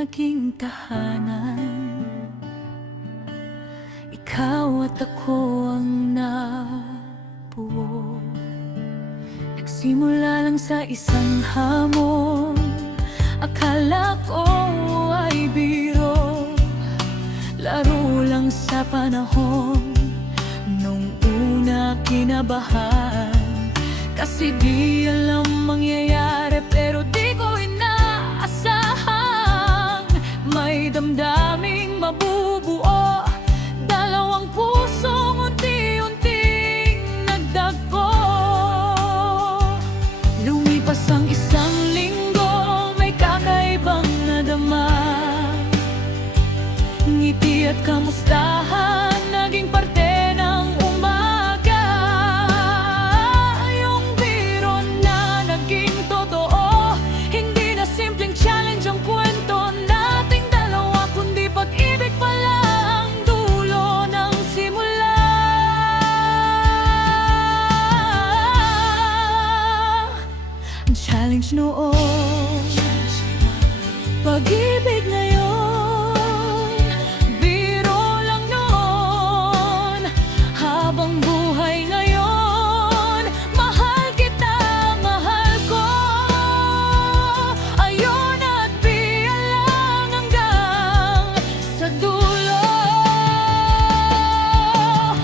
naging tahanan. Ikaw at ako ang nabuo. Nagsimula lang sa isang hamon. Akala ko ay biro, laro lang sa panahon. Nung una kinabahan, kasi di alam mangyayari, pero di ko inaasahang may damdaming mabubuo. Dalawang pusong unti-unting nagdagpo. Lumipas ang isang linggo, may kakaibang nadama. Ngiti at kamustahan naging parte ng umaga. Yung biro na naging totoo, hindi na simpleng challenge ang kwento nating dalawa, kundi pag-ibig pala ang dulo ng simula. Ang challenge noon, pag-ibig ngayon. Habang buhay ngayon, mahal kita, mahal ko. Ayun at biyalang hanggang sa dulo.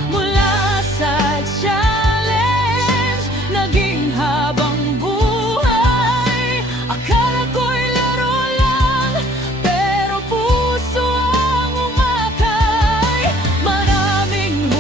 Mula sa challenge, naging habang buhay. Akala ko'y laro lang, pero puso ang umakay. Maraming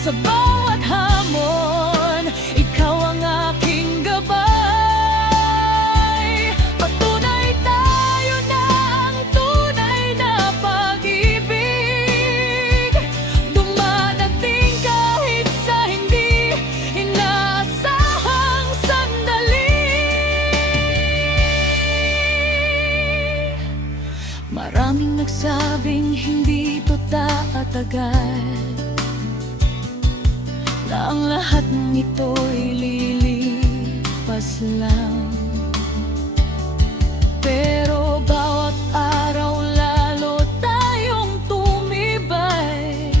sa bawat hamon, ikaw ang aking gabay. Patunay tayo na ang tunay na pag-ibig. Dumadating kahit sa hindi inaasahang sandali. Maraming nagsabing hindi to tatagal, na ang lahat ng ito'y lilipas lang. Pero bawat araw lalo tayong tumibay.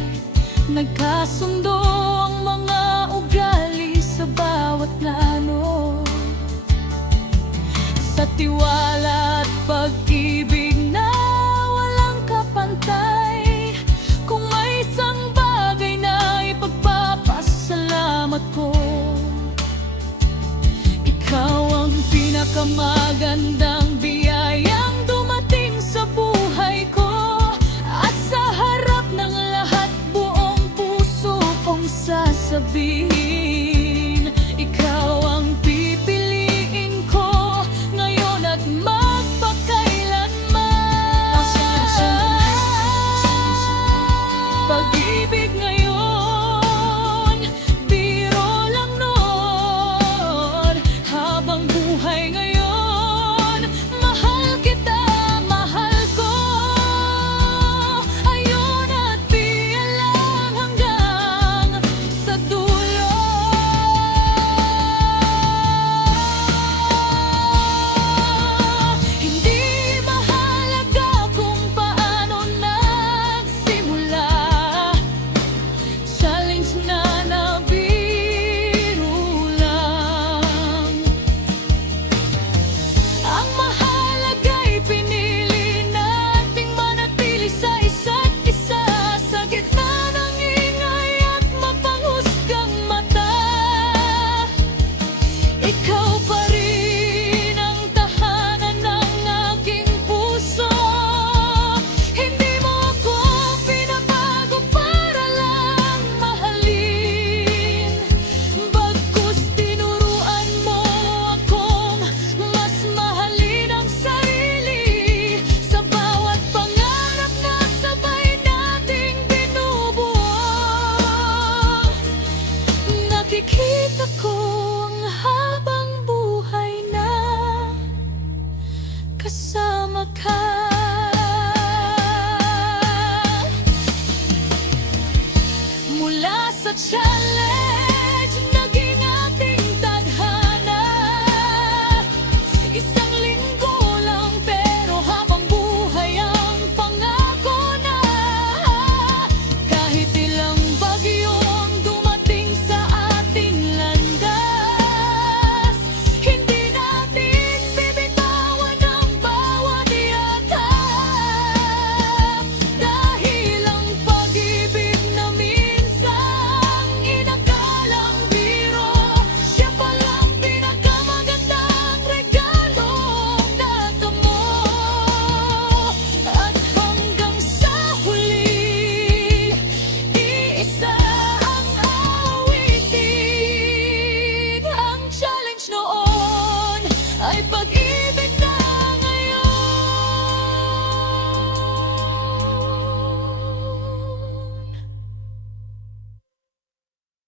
Nagkasundo ang mga ugali sa bawat plano. Sa tiwala at pag-ibig na walang kapantay. Kung may isang bagay na ipagpapasalamat ko, ikaw ang pinakamagandang biyayang dumating sa buhay ko. At sa harap ng lahat, buong puso kong sasabihin,